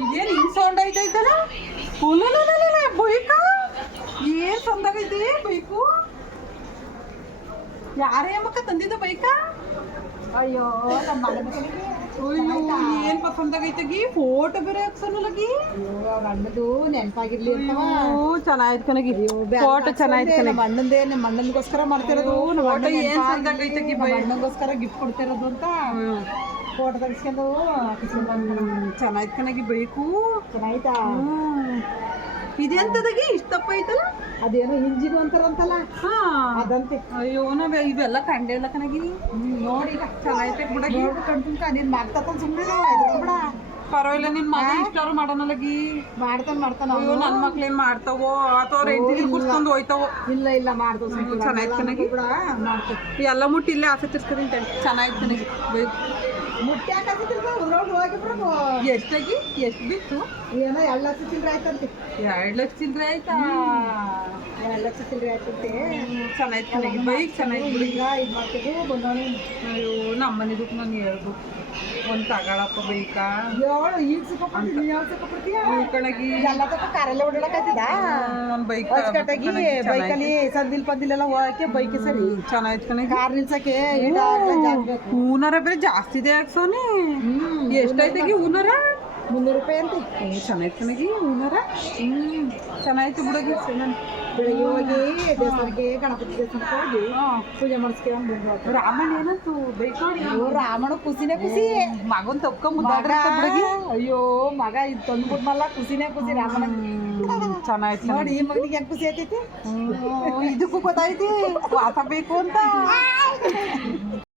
ಇದೇನು ಹಿಂಗ್ ಸೌಂಡ್ ಐತೈತಲ್ಲ ಬೈಕ ಏನ್ ಸಂದಾಗೈತೆ ಬೈಕು ಯಾರೇ ಅಮ್ಮಕ್ಕ ತಂದಿದ್ದ ಬೈಕ ಅಯ್ಯೋ ನಮ್ಮ ಅಯ್ಯೋ ಏನ್ ಪಸಂದಾಗೈತೆಗಿ ಫೋಟೋ ಬೇರೆ ಹಾಕ್ಸೋನಲ್ಲಗಿ ಅವ್ರ ಅಣ್ಣದು ನೆನಪಾಗಿರ್ಲಿ ಅಂತವ ಚೆನ್ನಾಯ್ತು ಕನಗಿ ಫೋಟೋ ಚೆನ್ನಾಯ್ತು ಕನಗಿ ನಮ್ಮ ಅಣ್ಣಂದೇ ನಮ್ಮ ಅಣ್ಣನಿಗೋಸ್ಕರ ಮಾಡ್ತಿರೋದು ನಮ್ಮ ಫೋಟೋ ಏನ್ ಸಂದಾಗೈತೆಗಿ ನಮ್ಮ ಅಣ್ಣಗೋಸ್ಕರ ಗಿಫ್ಟ್ ಕೊಡ್ತಿರೋದು ಅಂತ ಫೋಟೋ ತೆಗಿಸ್ಕೊಂಡು ಚೆನ್ನಾಯ್ತು ಕನಗಿ ಬೈಕು ಚೆನ್ನಾಯ್ತಾ ಇದೆಂತದಾಗಿ ಇಷ್ಟಪ್ಪ ಐತಲ್ಲ ಅದೇನೋ ಇಂಜಿನ್ ಅಂತಾರಂತಲ್ಲ ಹಾ ಅದಂತೆ ಅಯ್ಯೋ ನಾವ್ ಇವೆಲ್ಲ ಕಂಡೆ ಇಲ್ಲ ಕನಗಿ ನೋಡಿ ಚೆನ್ನಾಯ್ತು ಬಿಡಗಿ ಕಣ್ತುಂಕ ನೀನ್ ಮಾಡ್ತಾ ಸುಮ್ಮನೆ ಬಿಡ ಪರವಾಗಿಲ್ಲ ನಿನ್ ಮಗ ಇಷ್ಟಾರು ಮಾಡೋನಲ್ಲಗಿ ಮಾಡ್ತಾನ ಅಯ್ಯೋ ನನ್ ಮಕ್ಳೇನ್ ಮಾಡ್ತಾವೋ ಅಥವಾ ರೆಂಟಿ ಕುಡ್ಸ್ಕೊಂಡು ಹೋಯ್ತಾವೋ ಇಲ್ಲ ಮಾಡ್ತಾವ ಚೆನ್ನಾಯ್ತು ಕನಗಿ ಕೂಡ ಮಾಡ್ತಾವ ಎಲ್ಲ ಮುಟ್ಟಿ ಇಲ್ಲೇ ಆಸೆ ತಿರ್ಸ್ಕೊಂತೀನಿ ಚೆನ್ನಾಯ್ತು ಕನಗಿ ಮುಟ್ಟಿ ಹಾಕಿದ್ರು ಉದ್ರೊಳಗೆ ಹೋಗಿಬಿಡ್ರು ಎಷ್ಟಾಗಿ ಎಷ್ಟು ಬಿತ್ತು ಏನೋ 2 ಲಕ್ಷ ಚಿಲ್ಲರೆ ಆಯ್ತಂತೆ 2 ಲಕ್ಷ ಚಿಲ್ಲರೆ ಆಯ್ತಾ 2 ಲಕ್ಷ ಚಿಲ್ಲರೆ ಆಯ್ತಂತೆ ಚೆನ್ನಾಯ್ತು ಕನಗಿ ಬೈಕ್ ಚೆನ್ನಾಯ್ತು ಬಿಡಿ ಈಗ ಇದು ಮಾಡ್ತಿದ್ದು ಬಂದವನು ಅಯ್ಯೋ ನಮ್ಮನಿದಕ್ಕೆ ನಾನು ಹೇಳ್ಬೇಕು ಒಂದು ತಗೊಳಪ್ಪ ಬೈಕಾ ಹೇಳು ಈಗ ಸಿಕ್ಕೊಬಿಡ್ತೀನಿ ನೀನು ಯಾವಾಗ ಸಿಕ್ಕೊಬಿಡ್ತೀಯ ಕಣಗಿ ಎಲ್ಲ ತಕ್ಕ ಕಾರಲ್ಲೇ ಓಡಾಡಕತ್ತಿದ್ದ ಒಂದು ಬೈಕ್ ಅಚ್ಚುಕಟ್ಟಾಗಿ ಬೈಕಲ್ಲಿ ಸಂದಿಲ್ ಪಂದಿಲೆಲ್ಲ ಹೋಗಕ್ಕೆ ಬೈಕ್ ಸರಿ ಚೆನ್ನಾಯ್ತು ಕಣಗಿ ಕಾರ್ ನಿಲ್ಸಕ್ಕೆ ಹೂನರ ಬೇರೆ ಜಾಸ್ತಿ ಇದೆ ಯಾಕ್ಸೋನಿ ಎಷ್ಟಾಯ್ತಾಗಿ ಹೂನರ 300 ರೂಪಾಯಿ ಅಂತ ಚೆನ್ನಾಯ್ತು ಕಣಗಿ ಹೂನರ ಚೆನ್ನಾಯ್ತು ಬಿಡಗಿ ಬೆಳಿಗ್ಗೆ ಹೋಗಿ ದೇವಸ್ಥಾನಕ್ಕೆ ಗಣಪತಿ ದೇವಸ್ಥಾನಕ್ಕೆ ಹೋಗಿ ಪೂಜೆ ಮಾಡಿಸ್ಕೊಂಡು ಬಂದು ರಾಮಣ್ಣ ಏನಂತು ಬೈಕ್ ರಾಮಣ್ಣ ಖುಷಿನೇ ಖುಷಿ ಮಗನ್ ತಪ್ಕೊಂಡ್ ಬಿಡಗಿ ಅಯ್ಯೋ ಮಗ ಇದು ತಂದ್ಬಿಟ್ನಲ್ಲ ಖುಷಿನೇ ಖುಷಿ ರಾಮಣ್ಣ ಚೆನ್ನಾಯ್ತು ನೋಡಿ ಈ ಮಗನಿಗೆ ಹೆಂಗ್ ಖುಷಿ ಆಯ್ತೈತಿ ಇದಕ್ಕೂ ಗೊತ್ತಾಯ್ತಿ ವಾಸ ಬೇಕು ಅಂತ